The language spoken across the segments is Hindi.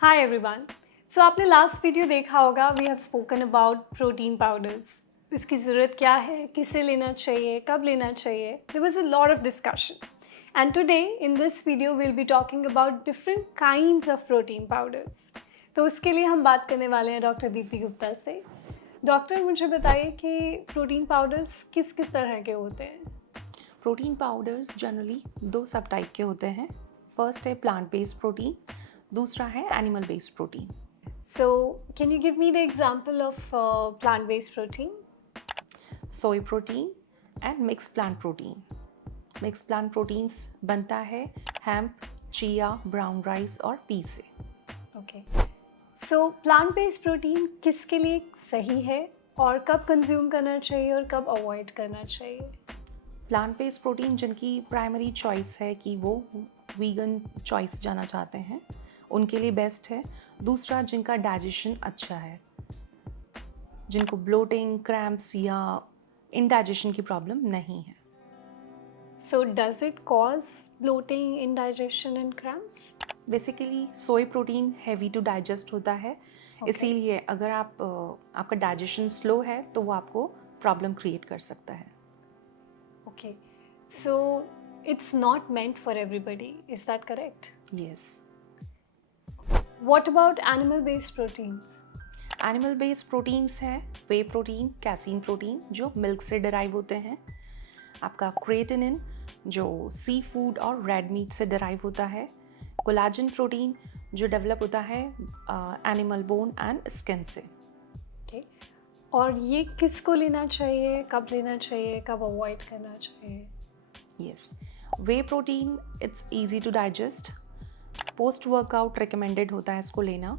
Hi everyone. सो आपने लास्ट वीडियो देखा होगा, we have spoken about protein powders. इसकी ज़रूरत क्या है, किसे लेना चाहिए, कब लेना चाहिए। There was a lot of discussion and today in this video will be talking about different kinds of protein powders. तो उसके लिए हम बात करने वाले हैं डॉक्टर दीप्ति गुप्ता से। डॉक्टर, मुझे बताइए कि प्रोटीन पाउडर्स किस किस तरह के होते हैं। प्रोटीन पाउडर्स जनरली दो सब टाइप के होते हैं। फर्स्ट है प्लांट बेस्ड प्रोटीन, दूसरा है animal based protein. So can you give me the example of plant based protein. Soy protein and mix plant protein. Mix plant proteins बनता है हैम्प, चिया, ब्राउन राइस और पी से। ओके, सो प्लांट बेस्ड प्रोटीन किसके लिए सही है और कब कंज्यूम करना चाहिए और कब अवॉइड करना चाहिए। प्लांट बेस्ड प्रोटीन जिनकी प्राइमरी चॉइस है कि वो वीगन चॉइस जाना चाहते हैं, उनके लिए बेस्ट है। दूसरा, जिनका डाइजेशन अच्छा है, जिनको ब्लोटिंग, क्रैम्प्स या इनडाइजेशन की प्रॉब्लम नहीं है। So does it cause bloating, indigestion and cramps. Basically soy protein heavy to digest होता है, इसीलिए अगर आपका डाइजेशन स्लो है तो वो आपको प्रॉब्लम क्रिएट कर सकता है। Okay, so it's not meant for everybody, is that correct. Yes. What about animal based proteins. Animal based proteins हैं वे प्रोटीन, कैसीन प्रोटीन जो मिल्क से डिराइव होते हैं, आपका क्रिएटिनिन जो सी फूड और रेड मीट से डिराइव होता है, कोलाजन प्रोटीन जो डेवलप होता है एनिमल बोन एंड स्किन से। ओके, और ये किसको लेना चाहिए, कब लेना चाहिए, कब अवॉइड करना चाहिए। Yes, whey protein it's easy to digest, post workout recommended होता है इसको लेना।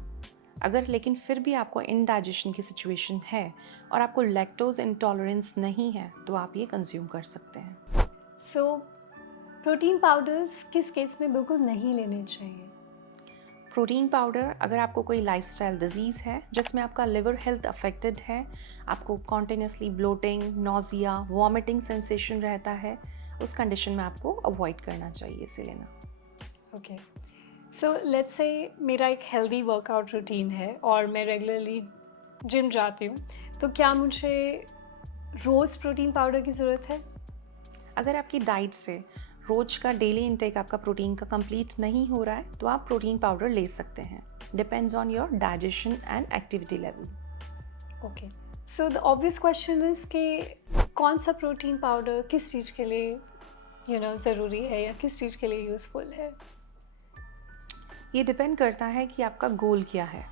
अगर लेकिन फिर भी आपको इनडाइजेशन की सिचुएशन है और आपको लैक्टोज इंटॉलरेंस नहीं है तो आप ये कंज्यूम कर सकते हैं। सो प्रोटीन पाउडर्स किस केस में बिल्कुल नहीं लेने चाहिए। प्रोटीन पाउडर, अगर आपको कोई लाइफस्टाइल डिजीज़ है जिसमें आपका लिवर हेल्थ अफेक्टेड है, आपको continuously bloating, nausea, vomiting sensation रहता है, उस कंडीशन में आपको अवॉइड करना चाहिए इसे लेना। ओके, सो लेट्स से मेरा एक हेल्दी वर्कआउट रूटीन है और मैं रेगुलरली जिम जाती हूँ, तो क्या मुझे रोज़ प्रोटीन पाउडर की ज़रूरत है। अगर आपकी डाइट से रोज का डेली इनटेक आपका प्रोटीन का कंप्लीट नहीं हो रहा है तो आप प्रोटीन पाउडर ले सकते हैं। Depends on your digestion and activity level. Okay, so the obvious question is कि कौन सा प्रोटीन पाउडर किस चीज़ के लिए ज़रूरी है या किस चीज़ के लिए यूज़फुल है। ये डिपेंड करता है कि आपका गोल क्या है।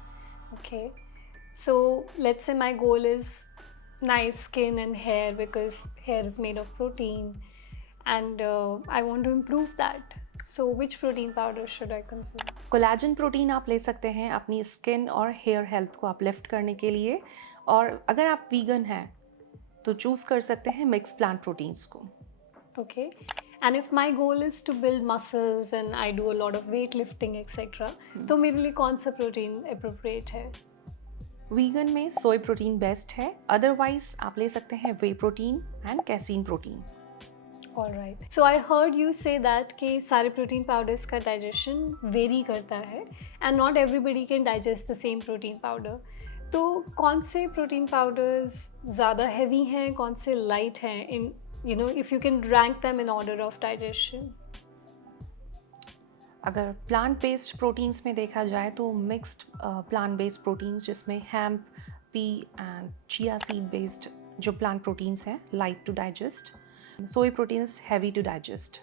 Okay, so let's say my goal is nice skin and hair because hair is made of protein and I want to improve that. So which protein powder should I consume? Collagen protein आप ले सकते हैं अपनी स्किन और हेयर हेल्थ को अपलिफ्ट करने के लिए, और अगर आप वीगन हैं तो चूज़ कर सकते हैं मिक्स प्लांट प्रोटीन्स को। Okay, and if my goal is to build muscles and I do a lot of weightlifting etc. तो मेरे लिए कौन सा प्रोटीन appropriate है। वीगन में सोय प्रोटीन बेस्ट है, अदरवाइज आप ले सकते हैं whey protein and casein protein. Alright, so I heard you say that कि सारे प्रोटीन पाउडर्स का डाइजेशन वेरी करता है and not everybody can digest the same protein powder. तो कौन से प्रोटीन पाउडर्स ज़्यादा हैवी हैं, कौन से लाइट हैं, इन if you can rank them in order of digestion. अगर प्लांट बेस्ड प्रोटीन्स में देखा जाए तो मिक्स्ड प्लांट बेस्ड प्रोटीन्स जिसमें hemp, pea and chia seed based जो प्लांट प्रोटीन्स हैं light to digest, soy protein is heavy to digest.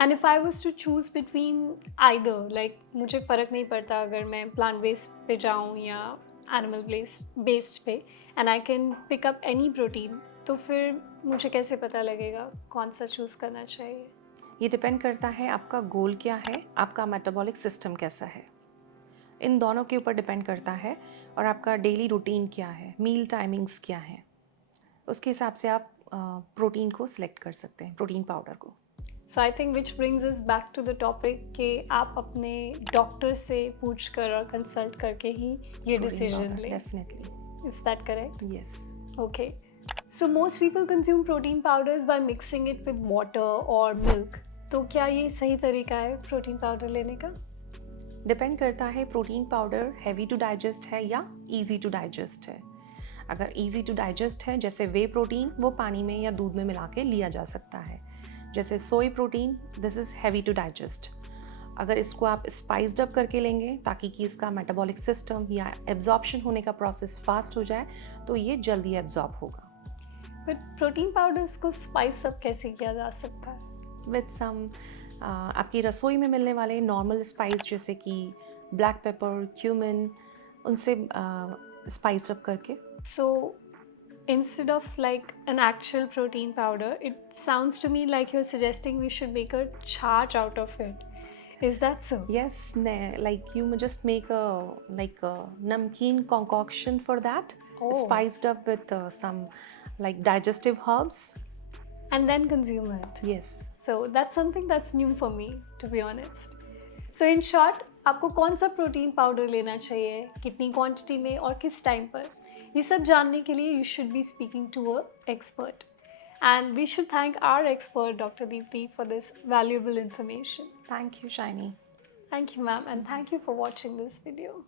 And if I was to choose between either, like मुझे फ़र्क नहीं पड़ता अगर मैं प्लांट बेस्ड पे जाऊँ या एनिमल बेस्ड पे, and I can pick up any protein, तो फिर मुझे कैसे पता लगेगा कौन सा चूज़ करना चाहिए। ये डिपेंड करता है आपका गोल क्या है, आपका मेटाबॉलिक सिस्टम कैसा है, इन दोनों के ऊपर डिपेंड करता है, और आपका डेली रूटीन क्या है, मील टाइमिंग्स क्या है, उसके हिसाब से आप प्रोटीन को सिलेक्ट कर सकते हैं, प्रोटीन पाउडर को। So I think which brings us back to the topic कि आप अपने डॉक्टर से पूछ कर और कंसल्ट करके ही ये डिसीजन लें। Definitely. Is that correct? Yes. Okay, so most people consume protein powders by mixing it with water और मिल्क। तो क्या ये सही तरीका है प्रोटीन पाउडर लेने का? डिपेंड करता है protein powder heavy to digest है या इजी टू डाइजेस्ट है। अगर इजी टू डाइजेस्ट है जैसे वे प्रोटीन, वो पानी में या दूध में मिला के लिया जा सकता है। जैसे soy protein, this is heavy to digest. अगर इसको आप स्पाइस्ड अप करके लेंगे ताकि कि इसका मेटाबॉलिक सिस्टम या एब्जॉर्प्शन होने का प्रोसेस फास्ट हो जाए, तो ये जल्दी एब्जॉर्ब होगा। बट प्रोटीन पाउडर्स को स्पाइस अप कैसे किया जा सकता है? विद सम आपकी रसोई में मिलने वाले नॉर्मल स्पाइस जैसे कि ब्लैक पेपर, क्यूमिन, उनसे स्पाइस अप करके। So instead of like an actual protein powder, it sounds to me like you're suggesting we should make a charge out of it. Is that so? Yes, like you just make a namkeen concoction for that, Oh. spiced up with some like digestive herbs. And then consume it. Yes. So that's something that's new for me, to be honest. So in short, आपको कौन सा प्रोटीन पाउडर लेना चाहिए, कितनी क्वांटिटी में और किस टाइम पर, ये सब जानने के लिए you should be speaking to a expert. And we should thank our expert, Dr. Deepti, for this valuable information. Thank you, Shiny. Thank you, ma'am, and thank you for watching this video.